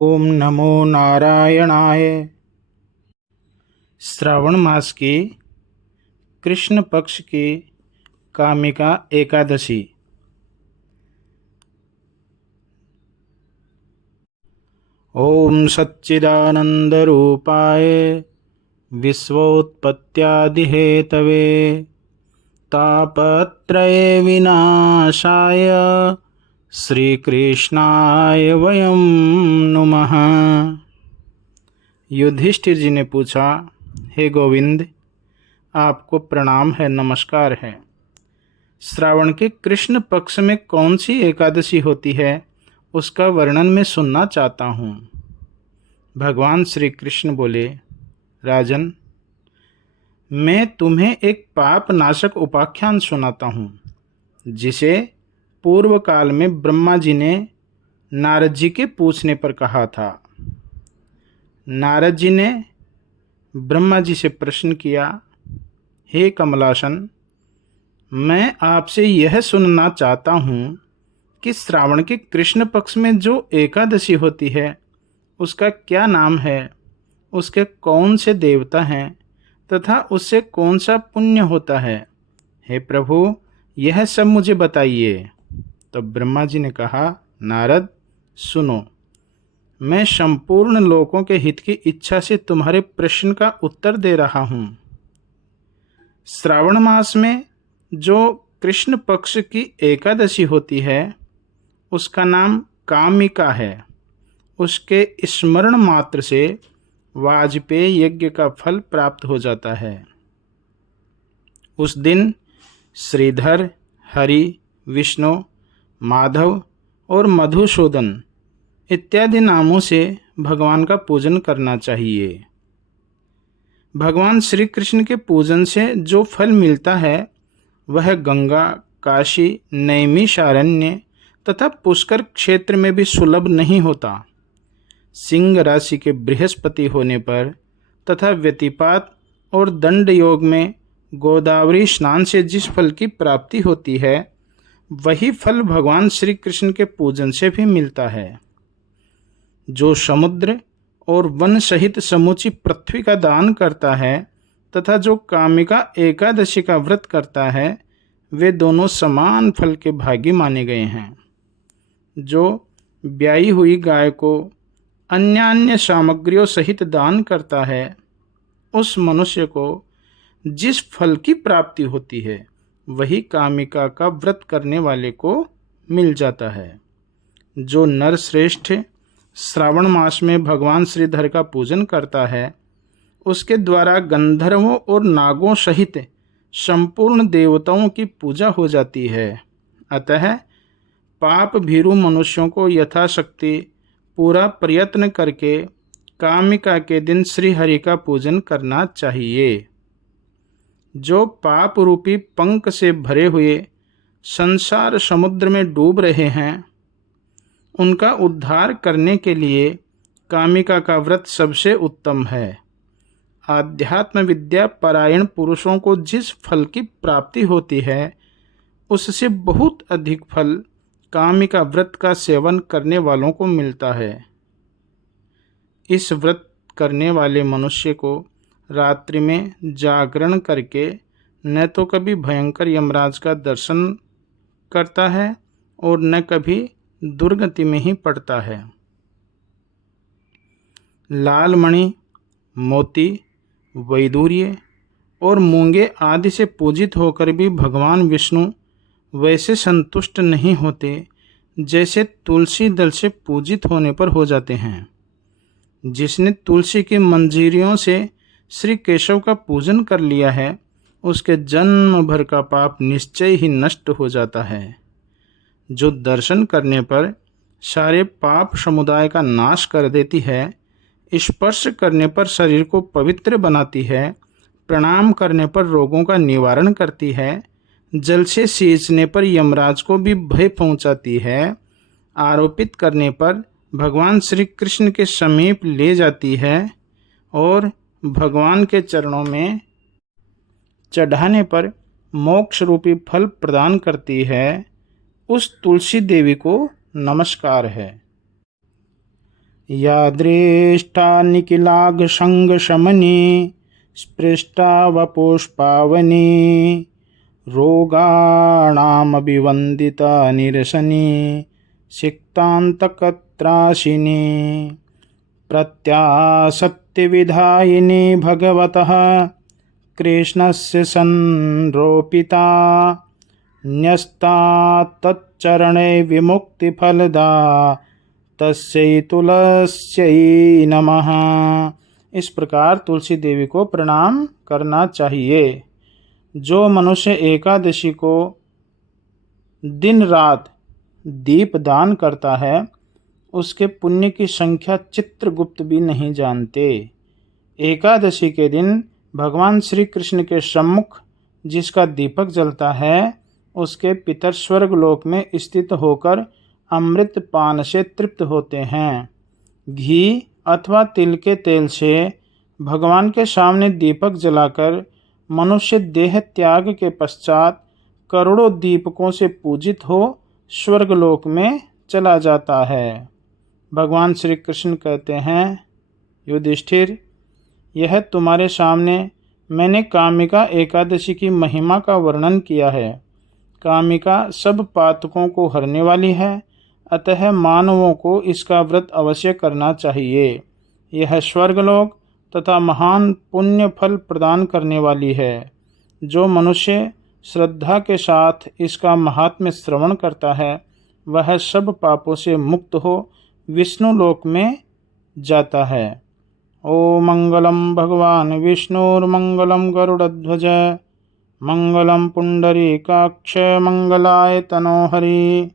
ओम नमो नारायणाय। श्रावण मास की कृष्ण पक्ष की कामिका एकादशी। ओम सच्चिदानंदरूपाय विश्वोत्पत्त्यादिहेतवे तापत्रय विनाशाय श्रीकृष्णाय वयं नुमः। युधिष्ठिर जी ने पूछा, हे गोविंद, आपको प्रणाम है, नमस्कार है। श्रावण के कृष्ण पक्ष में कौन सी एकादशी होती है, उसका वर्णन मैं सुनना चाहता हूँ। भगवान श्री कृष्ण बोले, राजन, मैं तुम्हें एक पाप नाशक उपाख्यान सुनाता हूँ, जिसे पूर्व काल में ब्रह्मा जी ने नारद जी के पूछने पर कहा था। नारद जी ने ब्रह्मा जी से प्रश्न किया, हे कमलासन, मैं आपसे यह सुनना चाहता हूँ कि श्रावण के कृष्ण पक्ष में जो एकादशी होती है उसका क्या नाम है, उसके कौन से देवता हैं तथा उससे कौन सा पुण्य होता है। हे प्रभु, यह सब मुझे बताइए। तो ब्रह्मा जी ने कहा, नारद सुनो, मैं संपूर्ण लोकों के हित की इच्छा से तुम्हारे प्रश्न का उत्तर दे रहा हूँ। श्रावण मास में जो कृष्ण पक्ष की एकादशी होती है उसका नाम कामिका है। उसके स्मरण मात्र से वाजपेय यज्ञ का फल प्राप्त हो जाता है। उस दिन श्रीधर, हरि, विष्णु, माधव और मधुसूदन इत्यादि नामों से भगवान का पूजन करना चाहिए। भगवान श्री कृष्ण के पूजन से जो फल मिलता है वह गंगा, काशी, नैमिषारण्य तथा पुष्कर क्षेत्र में भी सुलभ नहीं होता। सिंह राशि के बृहस्पति होने पर तथा व्यतिपात और दंड योग में गोदावरी स्नान से जिस फल की प्राप्ति होती है वही फल भगवान श्री कृष्ण के पूजन से भी मिलता है। जो समुद्र और वन सहित समूची पृथ्वी का दान करता है तथा जो कामिका एकादशी का व्रत करता है वे दोनों समान फल के भागी माने गए हैं। जो ब्याई हुई गाय को अन्य सामग्रियों सहित दान करता है उस मनुष्य को जिस फल की प्राप्ति होती है वही कामिका का व्रत करने वाले को मिल जाता है। जो नरश्रेष्ठ श्रावण मास में भगवान श्रीधर का पूजन करता है उसके द्वारा गंधर्वों और नागों सहित संपूर्ण देवताओं की पूजा हो जाती है। अतः पाप भीरु मनुष्यों को यथाशक्ति पूरा प्रयत्न करके कामिका के दिन श्री हरि का पूजन करना चाहिए। जो पाप रूपी पंख से भरे हुए संसार समुद्र में डूब रहे हैं उनका उद्धार करने के लिए कामिका का व्रत सबसे उत्तम है। आध्यात्म विद्या परायण पुरुषों को जिस फल की प्राप्ति होती है उससे बहुत अधिक फल कामिका व्रत का सेवन करने वालों को मिलता है। इस व्रत करने वाले मनुष्य को रात्रि में जागरण करके न तो कभी भयंकर यमराज का दर्शन करता है और न कभी दुर्गति में ही पड़ता है। लाल मणि, मोती, वैदूर्य और मूंगे आदि से पूजित होकर भी भगवान विष्णु वैसे संतुष्ट नहीं होते जैसे तुलसी दल से पूजित होने पर हो जाते हैं। जिसने तुलसी की मंजीरियों से श्री केशव का पूजन कर लिया है उसके जन्म भर का पाप निश्चय ही नष्ट हो जाता है। जो दर्शन करने पर सारे पाप समुदाय का नाश कर देती है, स्पर्श करने पर शरीर को पवित्र बनाती है, प्रणाम करने पर रोगों का निवारण करती है, जल से सींचने पर यमराज को भी भय पहुंचाती है, आरोपित करने पर भगवान श्री कृष्ण के समीप ले जाती है और भगवान के चरणों में चढ़ाने पर मोक्ष रूपी फल प्रदान करती है, उस तुलसी देवी को नमस्कार है। या दृष्टा निखिलाघसङ्गशमनी स्पृष्टा वपुष्पावनी रोगाणामभिवन्दिता निरसनी सिक्तान्तकत्राशिनी प्रत्यासत्तिविधायिनी भगवतः कृष्णस्य संरोपिता न्यस्ता तच्चरणे विमुक्तिफलदा तस्यै तुलस्यै नमः। इस प्रकार तुलसी देवी को प्रणाम करना चाहिए। जो मनुष्य एकादशी को दिन रात दीप दान करता है उसके पुण्य की संख्या चित्रगुप्त भी नहीं जानते। एकादशी के दिन भगवान श्री कृष्ण के सम्मुख जिसका दीपक जलता है उसके पितर स्वर्ग लोक में स्थित होकर अमृत पान से तृप्त होते हैं। घी अथवा तिल के तेल से भगवान के सामने दीपक जलाकर मनुष्य देह त्याग के पश्चात करोड़ों दीपकों से पूजित हो स्वर्गलोक में चला जाता है। भगवान श्री कृष्ण कहते हैं, युधिष्ठिर, यह तुम्हारे सामने मैंने कामिका एकादशी की महिमा का वर्णन किया है। कामिका सब पातकों को हरने वाली है, अतः मानवों को इसका व्रत अवश्य करना चाहिए। यह स्वर्गलोक तथा महान पुण्य फल प्रदान करने वाली है। जो मनुष्य श्रद्धा के साथ इसका महात्म्य श्रवण करता है वह सब पापों से मुक्त हो विष्णु लोक में जाता है। ओ मंगलम भगवान विष्णुर्मंगलम गरुड़ध्वज मंगलम पुंडरीकाक्ष मंगलाय तनोहरि।